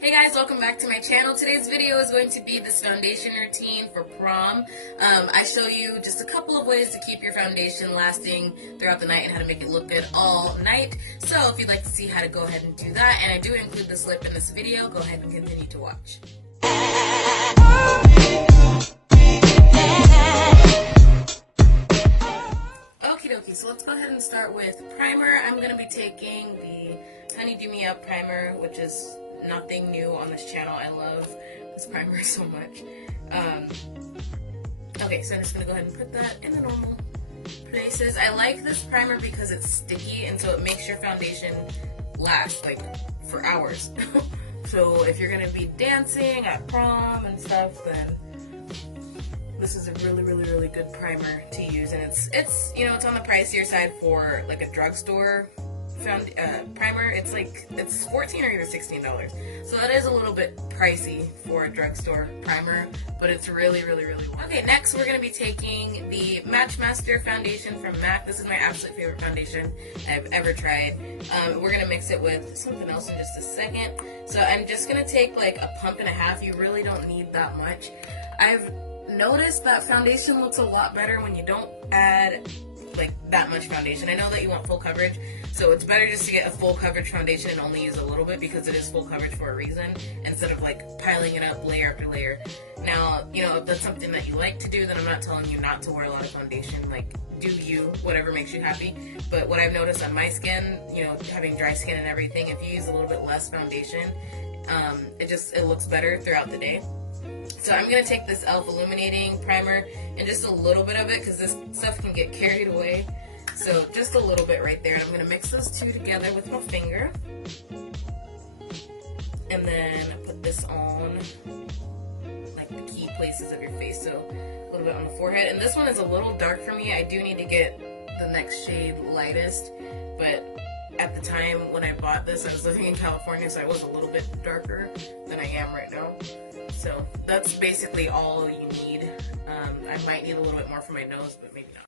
Hey guys, welcome back to my channel. Today's video is going to be this foundation routine for prom. I show you just a couple of ways to keep your foundation lasting throughout the night and how to make it look good all night. So if you'd like to see how to go ahead and do that, and I do include this lip in this video, go ahead and continue to watch. Okie dokie, so let's go ahead and start with primer. I'm going to be taking the Honey Do Me Up primer, which is nothing new on this channel. I love this primer so much. Okay, so I'm just going to go ahead and put that in the normal places. I like this primer because it's sticky, and so it makes your foundation last like for hours. So if you're going to be dancing at prom and stuff, then this is a really good primer to use, and it's you know, it's on the pricier side for like a drugstore primer. It's $14 or either $16, so that is a little bit pricey for a drugstore primer, but it's really worth it. Okay, next we're going to be taking the Matchmaster foundation from MAC. This is my absolute favorite foundation I've ever tried. We're going to mix it with something else in just a second, so I'm just going to take like a pump and a half. You really don't need that much. I've noticed that foundation looks a lot better when you don't add like that much foundation. I know that you want full coverage, so it's better just to get a full coverage foundation and only use a little bit, because it is full coverage for a reason, instead of like piling it up layer after layer. Now, you know, if that's something that you like to do, then I'm not telling you not to wear a lot of foundation. Like, do you, whatever makes you happy. But what I've noticed on my skin, you know, having dry skin and everything, if you use a little bit less foundation, it looks better throughout the day. So I'm going to take this e.l.f. illuminating primer and just a little bit of it, because this stuff can get carried away. So just a little bit right there. And I'm going to mix those two together with my finger. And then put this on like the key places of your face. So a little bit on the forehead. And this one is a little dark for me. I do need to get the next shade lightest. But at the time when I bought this, I was living in California, so I was a little bit darker than I am right now. So that's basically all you need. I might need a little bit more for my nose, but maybe not.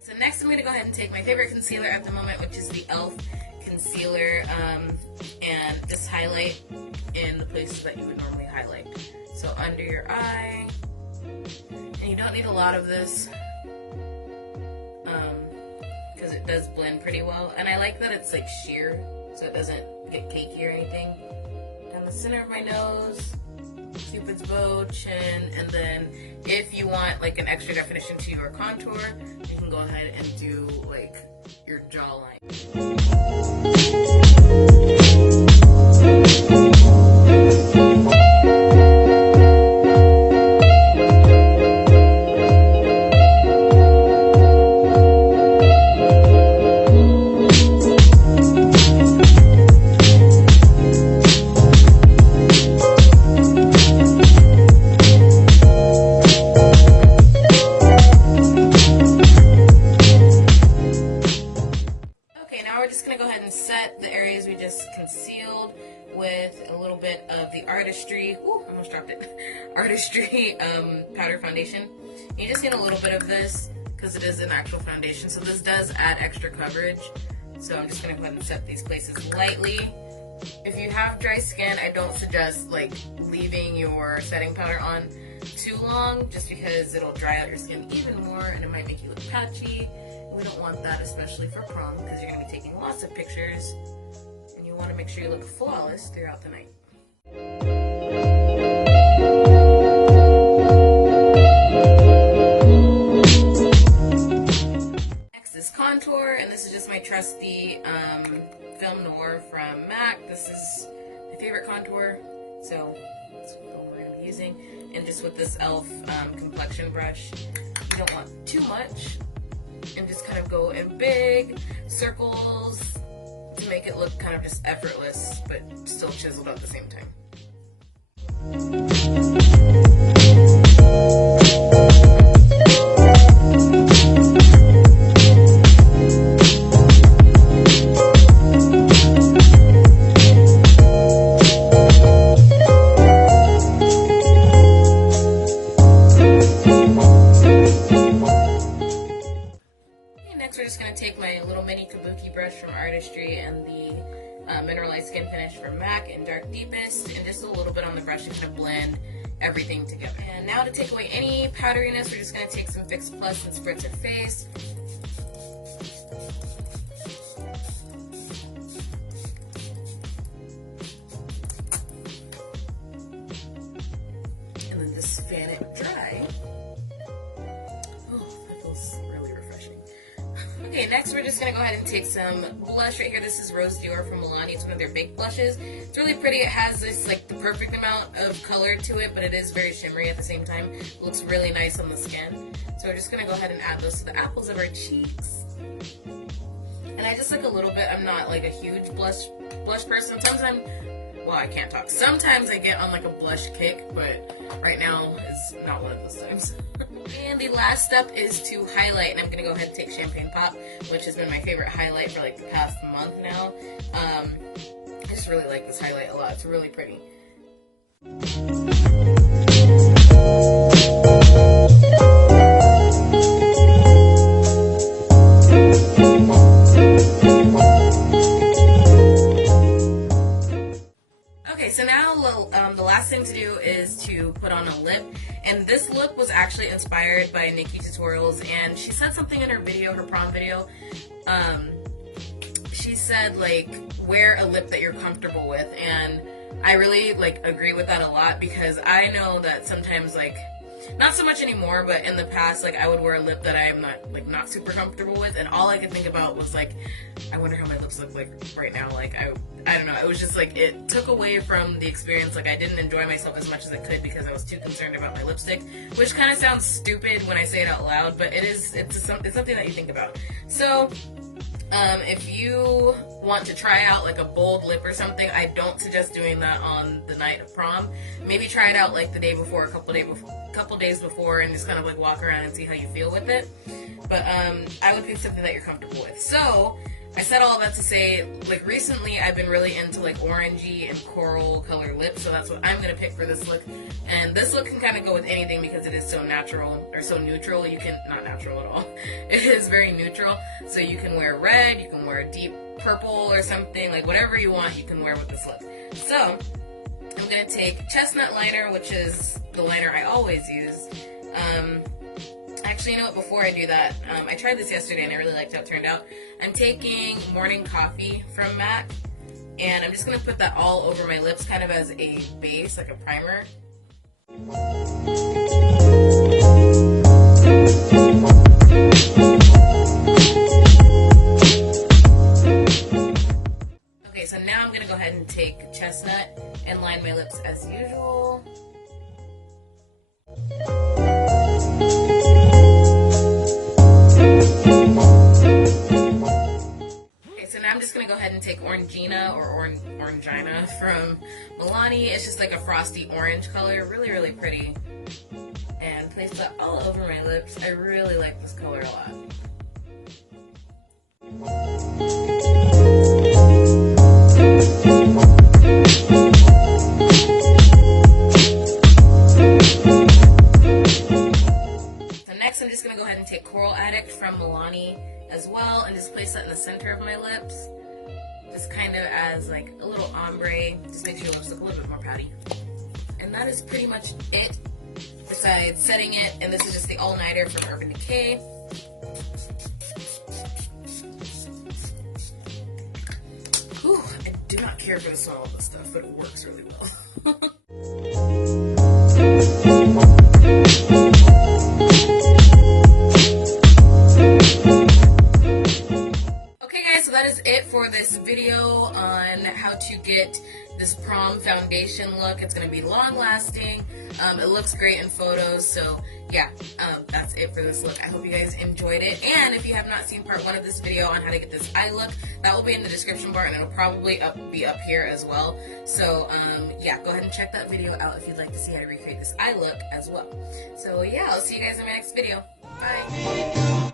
So next I'm going to go ahead and take my favorite concealer at the moment, which is the e.l.f. concealer, and just highlight in the places that you would normally highlight. So under your eye, and you don't need a lot of this because it does blend pretty well, and I like that it's like sheer so it doesn't get cakey or anything. Down the center of my nose, Cupid's bow, chin, and then if you want like an extra definition to your contour, you can go ahead and do like your jawline. Concealed with a little bit of the Artistry, almost dropped it, Artistry powder foundation. You just need a little bit of this because it is an actual foundation, so this does add extra coverage. So I'm just going to go ahead and set these places lightly. If you have dry skin, I don't suggest like leaving your setting powder on too long, just because it'll dry out your skin even more and it might make you look patchy. We don't want that, especially for prom, because you're going to be taking lots of pictures. You want to make sure you look flawless throughout the night. Next is contour, and this is just my trusty Film Noir from MAC. This is my favorite contour, so that's what we're going to be using. And just with this e.l.f. complexion brush, you don't want too much, and just kind of go in big circles to make it look kind of just effortless, but still chiseled at the same time. and the Mineralized Skin Finish from MAC in Dark Deepest, and just a little bit on the brush to kind of blend everything together. And now to take away any powderiness, we're just going to take some Fix Plus and spritz our face. And then just fan it dry. Oh, that feels really refreshing. Okay, next we're just going to go ahead and take some blush right here. This is Rose Dior from Milani. It's one of their baked blushes. It's really pretty. It has this, like, the perfect amount of color to it, but it is very shimmery at the same time. It looks really nice on the skin. So we're just going to go ahead and add those to the apples of our cheeks. And I just like a little bit. I'm not like a huge blush person. Sometimes well, I can't talk. Sometimes I get on like a blush kick, but right now is not one of those times. And the last step is to highlight, and I'm going to go ahead and take Champagne Pop, which has been my favorite highlight for like the past month now. I just really like this highlight a lot. It's really pretty. So now the last thing to do is to put on a lip, and this look was actually inspired by Nikki Tutorials, and she said something in her video, her prom video. She said, like, wear a lip that you're comfortable with, and I really like agree with that a lot, because I know that sometimes, like, not so much anymore, but in the past, like, I would wear a lip that I am not super comfortable with, and all I could think about was, like, I wonder how my lips look like right now. Like, I don't know, it was just, like, it took away from the experience. Like, I didn't enjoy myself as much as I could because I was too concerned about my lipstick, which kind of sounds stupid when I say it out loud, but it's something that you think about. So, if you want to try out like a bold lip or something, I don't suggest doing that on the night of prom. Maybe try it out like the day before, a couple days before, and just kind of like walk around and see how you feel with it. But I would pick something that you're comfortable with. So I said all of that to say, like, recently I've been really into like orangey and coral color lips, so that's what I'm gonna pick for this look. And this look can kind of go with anything because it is so natural, or so neutral. You can, not natural at all, it is very neutral. So you can wear red, you can wear deep purple or something, like whatever you want you can wear with this look. So I'm gonna take Chestnut liner, which is the liner I always use. Actually, you know what, before I do that, I tried this yesterday and I really liked how it turned out. I'm taking Morning Coffee from MAC, and I'm just going to put that all over my lips kind of as a base, like a primer. Okay, so now I'm going to go ahead and take Chestnut and line my lips as usual. I'm just going to go ahead and take Orangina or Orangina from Milani. It's just like a frosty orange color. Really, really pretty. And place that all over my lips. I really like this color a lot. So next I'm just going to go ahead and take Coral Addict from Milani as well, and just place that in the center of my lips, just kind of as like a little ombre. Just makes your lips look a little bit more pouty. And that is pretty much it, besides setting it. And this is just the All Nighter from Urban Decay. Whew, I do not care for the smell of this stuff, but it works really well. For this video on how to get this prom foundation look. It's going to be long lasting. It looks great in photos. So yeah, that's it for this look. I hope you guys enjoyed it. And if you have not seen part 1 of this video on how to get this eye look, that will be in the description bar, and it'll probably be up here as well. So yeah, go ahead and check that video out if you'd like to see how to recreate this eye look as well. So yeah, I'll see you guys in my next video. Bye.